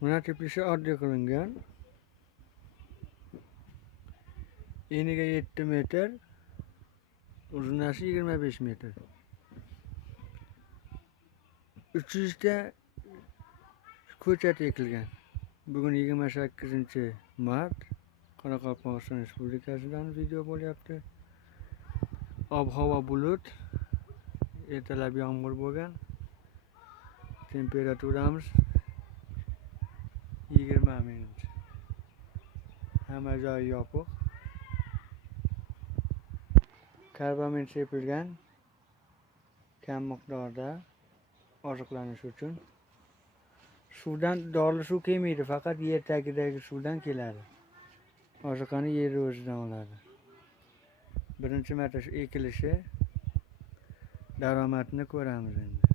Buna teplisi oddiy qilingan. Eniga 7 metr, uzunasi 25 metr. 300 ta ko'chat ekilgan. Bugun 28-mart, Qoraqalpog'iston Respublikasidan video bo'lyapti. Ob-havo bulut, ertalab yomg'ir bo'lgan. Temperaturamiz 20 minus. Hamma joy yopiq. Karbamin sepilgan kam miqdorda oziqlanish uchun. Suvdan dori suv kelmaydi, faqat yer tagidagi suvdan keladi. Oziqani yer o'zidan oladi. Birinchi marta ekilishi, daromadni ko'ramiz endi.